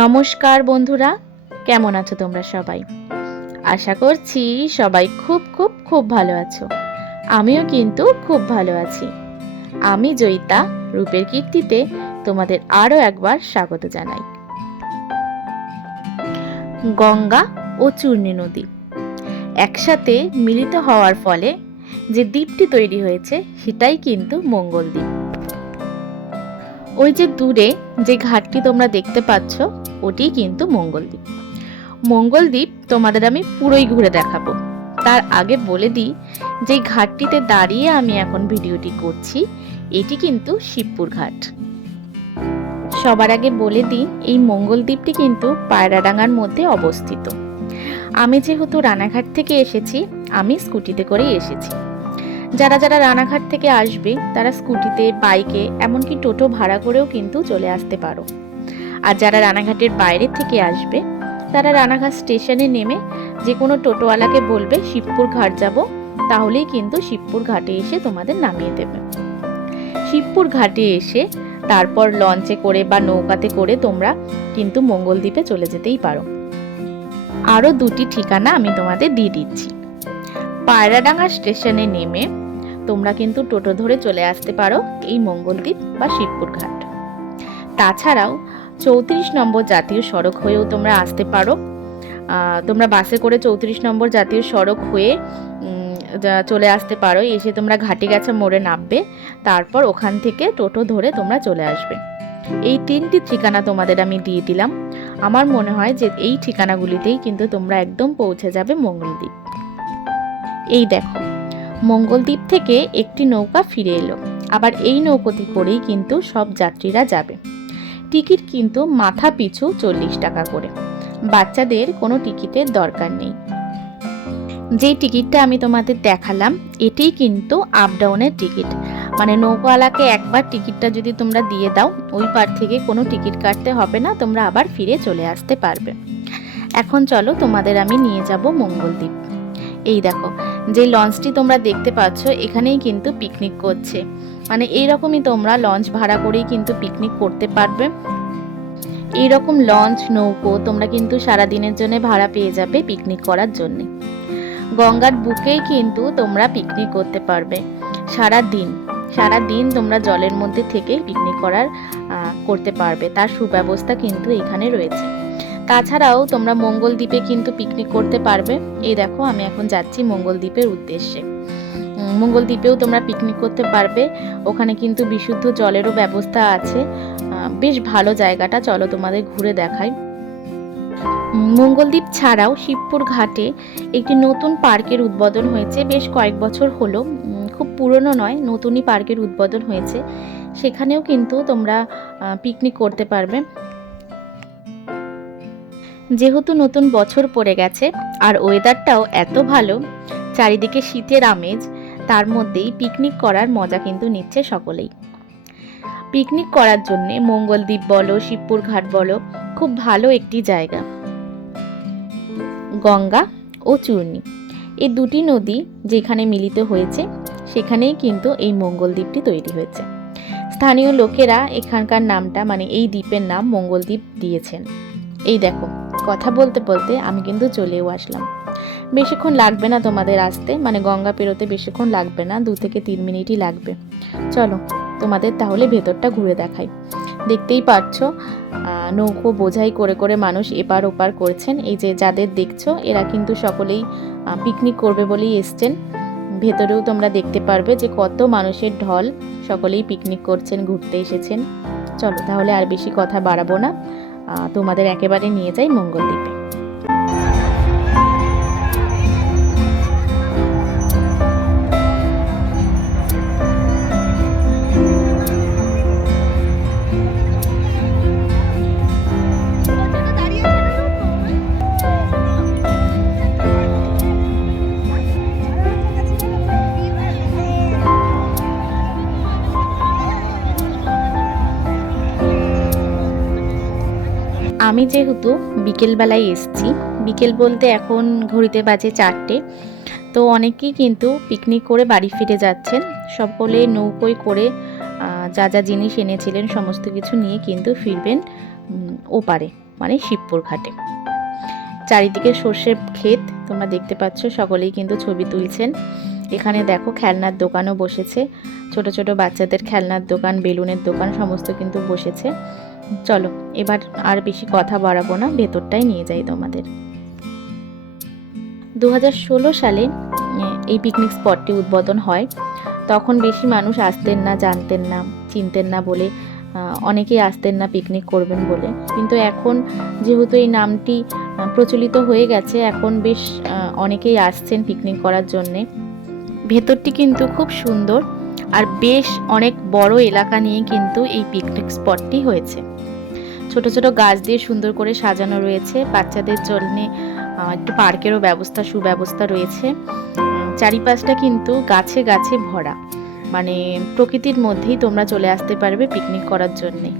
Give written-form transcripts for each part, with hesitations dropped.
নমস্কার বন্ধুরা, কেমন আছো তোমরা সবাই? আশা করছি সবাই খুব খুব খুব ভালো আছো। আমিও কিন্তু খুব ভালো আছি। আমি জয়িতা, রূপের কীর্তিতে তোমাদের আরও একবার স্বাগত জানাই। গঙ্গা ও চূর্ণী নদী একসাথে মিলিত হওয়ার ফলে যে দ্বীপটি তৈরি হয়েছে সেটাই কিন্তু মঙ্গল দ্বীপ। ওই যে দূরে যে ঘাটটি তোমরা দেখতে পাচ্ছ ওটি কিন্তু মঙ্গলদ্বীপ। মঙ্গলদ্বীপ তোমাদের আমি পুরোই ঘুরে দেখাবো। তার আগে বলে দিই যে ঘাটটিতে দাঁড়িয়ে আমি এখন ভিডিওটি করছি এটি কিন্তু শিবপুর ঘাট। সবার আগে বলে দিই এই মঙ্গলদ্বীপটি কিন্তু পায়রাডাঙ্গার মধ্যে অবস্থিত। আমি যেহেতু রানাঘাট থেকে এসেছি, আমি স্কুটিতে করেই এসেছি। যারা যারা রানাঘাট থেকে আসবে তারা স্কুটিতে, বাইকে, এমনকি টোটো ভাড়া করেও কিন্তু চলে আসতে পারো। আর যারা রানাঘাটের বাইরে থেকে আসবে তারা রানাঘাট স্টেশনে নেমে যে কোনো টোটোওয়ালাকে বলবে শিবপুর ঘাট যাব, তাহলেই কিন্তু শিবপুর ঘাটে এসে তোমাদের নামিয়ে দেবে। শিবপুর ঘাটে এসে তারপর লঞ্চে করে বা নৌকাতে করে তোমরা কিন্তু মঙ্গলদ্বীপে চলে যেতেই পারো। আরও দুটি ঠিকানা আমি তোমাদের দিয়ে দিচ্ছি। পায়রাডাঙ্গা স্টেশনে নেমে তোমরা কিন্তু টোটো ধরে চলে আসতে পারো এই মঙ্গলদ্বীপ বা শিবপুর ঘাট। তাছাড়াও 34 নম্বর জাতীয় সড়ক হয়েও তোমরা আসতে পারো। তোমরা বাসে করে 34 নম্বর জাতীয় সড়ক হয়ে চলে আসতে পারো। এসে তোমরা ঘাটিগাছা মোড়ে নামবে, তারপর ওখান থেকে টোটো ধরে তোমরা চলে আসবে। এই তিনটি ঠিকানা তোমাদের আমি দিয়ে দিলাম। আমার মনে হয় যে এই ঠিকানাগুলিতেই কিন্তু তোমরা একদম পৌঁছে যাবে মঙ্গলদ্বীপ। এই দেখো, মঙ্গলদ্বীপ থেকে একটি নৌকা ফিরে এলো। আবার এই নৌকোতে করেই কিন্তু সব যাত্রীরা যাবে। টিকিট কিন্তু মাথা পিছু 40 টাকা করে। বাচ্চাদের কোনো টিকিটের দরকার নেই। যেই টিকিটটা আমি তোমাদের দেখালাম এটাই কিন্তু আপ ডাউনের টিকিট। মানে নৌকাওয়ালাকে একবার টিকিটটা যদি তোমরা দিয়ে দাও, ওই পার থেকে কোনো টিকিট কাটতে হবে না, তোমরা আবার ফিরে চলে আসতে পারবে। এখন চলো তোমাদের আমি নিয়ে যাব মঙ্গলদ্বীপ। এই দেখো, যে লঞ্চটি তোমরা দেখতে পাচ্ছ এখানেই কিন্তু পিকনিক করছে। মানে এইরকমই তোমরা লঞ্চ ভাড়া করেই কিন্তু পিকনিক করতে পারবে। এইরকম লঞ্চ, নৌকো তোমরা কিন্তু সারাদিনের জন্য ভাড়া পেয়ে যাবে পিকনিক করার জন্য। গঙ্গার বুকেই কিন্তু তোমরা পিকনিক করতে পারবে সারাদিন তোমরা জলের মধ্যে থেকে পিকনিক করতে পারবে। তার সুব্যবস্থা কিন্তু এখানে রয়েছে। তাছাড়াও তোমরা মঙ্গলদ্বীপে কিন্তু পিকনিক করতে পারবে। এই দেখো, আমি এখন যাচ্ছি মঙ্গলদ্বীপের উদ্দেশ্যে। মঙ্গলদ্বীপেও তোমরা পিকনিক করতে পারবে। ওখানে কিন্তু বিশুদ্ধ জলেরও ব্যবস্থা আছে। বেশ ভালো জায়গাটা, চলো তোমাদের ঘুরে দেখাই। মঙ্গলদ্বীপ ছাড়াও শিবপুর ঘাটে একটি নতুন পার্কের উদ্বোধন হয়েছে। বেশ কয়েক বছর হলো, খুব পুরনো নয়, নতুনই পার্কের উদ্বোধন হয়েছে। সেখানেও কিন্তু তোমরা পিকনিক করতে পারবে। যেহেতু নতুন বছর পড়ে গেছে আর ওয়েদারটাও এত ভালো, চারিদিকে শীতের আমেজ, তার মধ্যেই পিকনিক করার মজা কিন্তু নিচ্ছে সকলেই। পিকনিক করার জন্য মঙ্গলদ্বীপ বলো, শিবপুর ঘাট বলো, খুব ভালো একটি জায়গা। গঙ্গা ও চূর্ণী এই দুটি নদী যেখানে মিলিত হয়েছে সেখানেই কিন্তু এই মঙ্গলদ্বীপটি তৈরি হয়েছে। স্থানীয় লোকেরা এখানকার নামটা, মানে এই দ্বীপের নাম মঙ্গলদ্বীপ দিয়েছেন। এই দেখো, কথা বলতে বলতে আমি কিন্তু চলেও আসলাম। বেশিক্ষণ লাগবে না তোমাদের আসতে, মানে গঙ্গা পেরোতে বেশিক্ষণ লাগবে না, 2 থেকে 3 মিনিটই লাগবে। চলো তোমাদের তাহলে ভেতরটা ঘুরে দেখাই। দেখতেই পাচ্ছ নৌকো বোঝাই করে করে মানুষ এপার ওপার করছেন। এই যে যাদের দেখছো এরা কিন্তু সকলেই পিকনিক করবে বলেই এসছেন। ভেতরেও তোমরা দেখতে পারবে যে কত মানুষের ঢল, সকলেই পিকনিক করছেন, ঘুরতে এসেছেন। চলো তাহলে আর বেশি কথা বাড়াবো না, তোমাদের একেবারে নিয়ে যাই মঙ্গলদ্বীপে। আমি যেহেতু বিকেলবেলায় এসেছি, বিকেল বলতে এখন ঘড়িতে বাজে 4টে, তো অনেকেই কিন্তু পিকনিক করে বাড়ি ফিরে যাচ্ছেন। সকলে নৌকোয় করে যা যা জিনিস এনেছিলেন সমস্ত কিছু নিয়ে কিন্তু ফিরবেন ওপারে। মানে শিবপুর ঘাটে। চারিদিকে সর্ষের ক্ষেত তোমরা দেখতে পাচ্ছ, সকলেই কিন্তু ছবি তুলছেন। এখানে দেখো খেলনার দোকানও বসেছে, ছোট ছোট বাচ্চাদের খেলনার দোকান, বেলুনের দোকান সমস্ত কিন্তু বসেছে। চলো এবার আর বেশি কথা বাড়াবো না, ভেতরটাই নিয়ে যাই তোমাদের। 2016 সালে এই পিকনিক স্পটটি উদ্বোধন হয়। তখন বেশি মানুষ আসতেন না, জানতেন না, চিনতেন না বলে অনেকেই আসতেন না পিকনিক করবেন বলে। কিন্তু এখন যেহেতু এই নামটি প্রচলিত হয়ে গেছে, এখন বেশ অনেকেই আসছেন পিকনিক করার জন্যে। ভেতরটি কিন্তু খুব সুন্দর আর বেশ অনেক বড় এলাকা নিয়ে কিন্তু এই পিকনিক স্পটটি হয়েছে। ছোট ছোট গাছ দিয়ে সুন্দর করে সাজানো রয়েছে। বাচ্চাদের জন্য একটু পার্কেরও সুব্যবস্থা রয়েছে। চারিপাশটা কিন্তু গাছে গাছে ভরা, মানে প্রকৃতির মধ্যেই তোমরা চলে আসতে পারবে পিকনিক করার জন্যে।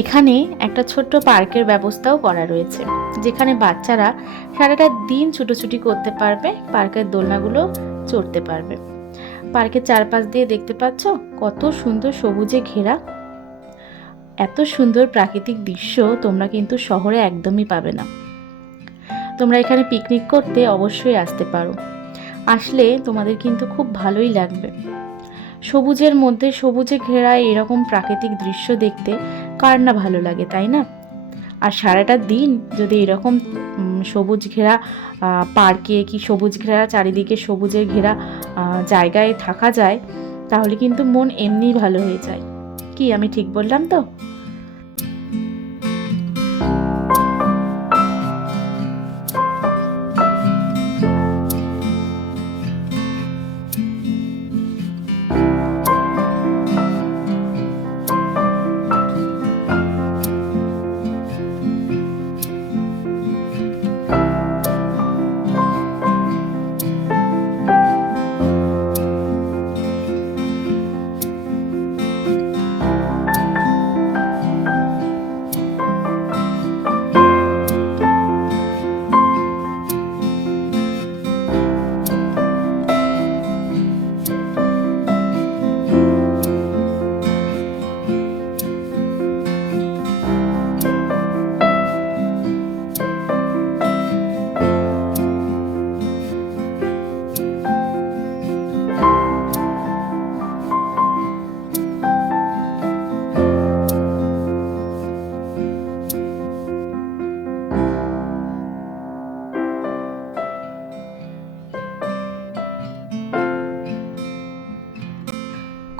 এখানে একটা ছোট্ট পার্কের ব্যবস্থাও করা রয়েছে, যেখানে বাচ্চারা সারাটা দিন ছুটোছুটি করতে পারবে, পার্কের দোলনাগুলো চড়তে পারবে। পার্কের চারপাশ দিয়ে দেখতে পাচ্ছ কত সুন্দর সবুজে ঘেরা। এত সুন্দর প্রাকৃতিক দৃশ্য তোমরা কিন্তু শহরে একদমই পাবে না। তোমরা এখানে পিকনিক করতে অবশ্যই আসতে পারো। আসলে তোমাদের কিন্তু খুব ভালোই লাগবে। সবুজের মধ্যে সবুজে ঘেরা এরকম প্রাকৃতিক দৃশ্য দেখতে কার না ভালো লাগে, তাই না? আর সারাটা দিন যদি এরকম সবুজ ঘেরা পার্কে কি সবুজ ঘেরা চারিদিকে সবুজের ঘেরা জায়গায় থাকা যায়, তাহলে কিন্তু মন এমনিই ভালো হয়ে যায়। কি আমি ঠিক বললাম তো?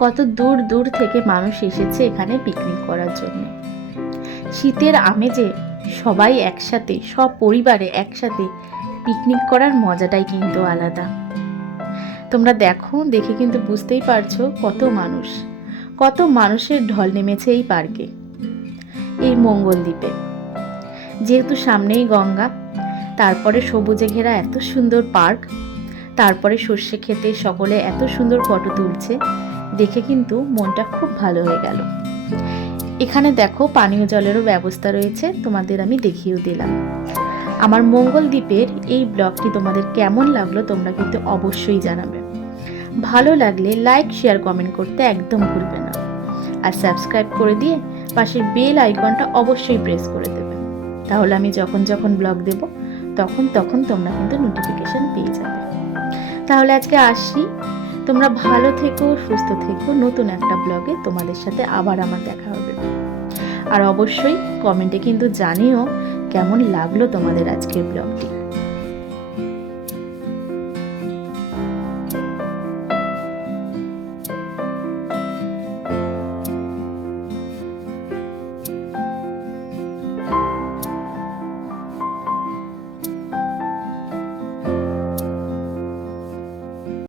কত দূর দূর থেকে মানুষ এসেছে এখানে পিকনিক করার জন্য। শীতের আমেজে সবাই একসাথে, সব পরিবারে একসাথে পিকনিক করার মজাটাই কিন্তু আলাদা। তোমরা দেখে কিন্তু বুঝতেই পারছো কত মানুষ, কত মানুষের ঢল নেমেছে এই পার্কে, এই মঙ্গলদ্বীপে। যেহেতু সামনেই গঙ্গা, তারপরে সবুজে ঘেরা এত সুন্দর পার্ক, তারপরে সর্ষে খেতে সকলে এত সুন্দর ফটো তুলছে, দেখে কিন্তু মনটা খুব ভালো হয়ে গেল। এখানে দেখো পানীয় জলেরও ব্যবস্থা রয়েছে, তোমাদের আমি দেখিয়েও দিলাম। আমার মঙ্গলদ্বীপের এই ব্লগটি তোমাদের কেমন লাগলো তোমরা কিন্তু অবশ্যই জানাবে। ভালো লাগলে লাইক, শেয়ার, কমেন্ট করতে একদম ভুলবে না। আর সাবস্ক্রাইব করে দিয়ে পাশের বেল আইকনটা অবশ্যই প্রেস করে দেবে, তাহলে আমি যখন যখন ব্লগ দেব তখন তোমরা কিন্তু নোটিফিকেশন পেয়ে যাবে। তাহলে আজকে আসি, তোমরা ভালো থেকো, সুস্থ থেকো। নতুন একটা ব্লগে তোমাদের সাথে আবার আমার দেখা হবে। আর অবশ্যই কমেন্টে কিন্তু জানিও কেমন লাগলো তোমাদের আজকের ব্লগটি।